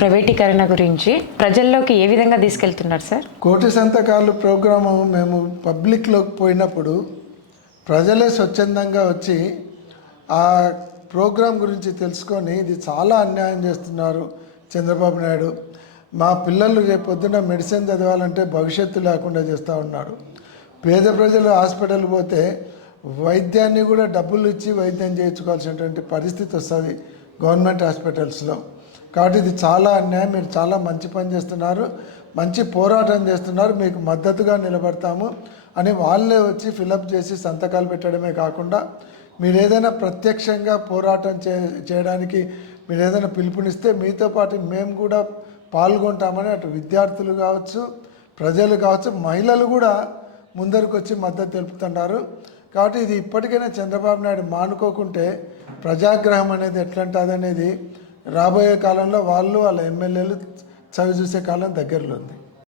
ప్రైవేటీకరణ గురించి ప్రజల్లోకి ఏ విధంగా తీసుకెళ్తున్నారు సార్? కోటి సంతకాలు ప్రోగ్రాము మేము పబ్లిక్లోకి పోయినప్పుడు ప్రజలే స్వచ్ఛందంగా వచ్చి ఆ ప్రోగ్రాం గురించి తెలుసుకొని ఇది చాలా అన్యాయం చేస్తున్నారు చంద్రబాబు నాయుడు, మా పిల్లలు రేపు పొద్దున్న మెడిసిన్ చదవాలంటే భవిష్యత్తు లేకుండా చేస్తూ ఉన్నాడు. పేద ప్రజలు హాస్పిటల్ పోతే వైద్యాన్ని కూడా డబ్బులు ఇచ్చి వైద్యం చేయించుకోవాల్సినటువంటి పరిస్థితి వస్తుంది గవర్నమెంట్ హాస్పిటల్స్లో. కాబట్టి ఇది చాలా అన్యాయం. మీరు చాలా మంచి పని చేస్తున్నారు, మంచి పోరాటం చేస్తున్నారు, మీకు మద్దతుగా నిలబడతాము అని వాళ్ళే వచ్చి ఫిలప్ చేసి సంతకాలు పెట్టడమే కాకుండా మీరు ఏదైనా ప్రత్యక్షంగా పోరాటం చేయడానికి మీరు ఏదైనా పిలుపునిస్తే మీతో పాటు మేము కూడా పాల్గొంటామని అటు విద్యార్థులు కావచ్చు, ప్రజలు కావచ్చు, మహిళలు కూడా ముందరికి వచ్చి మద్దతు తెలుపుతున్నారు. కాబట్టి ఇది ఇప్పటికైనా చంద్రబాబు నాయుడు మానుకోకుంటే ప్రజాగ్రహం అనేది ఎట్లంటుంది అనేది రాబోయే కాలంలో వాళ్ళు వాళ్ళ ఎమ్మెల్యేలు చవి చూసే కాలం దగ్గరలో ఉంది.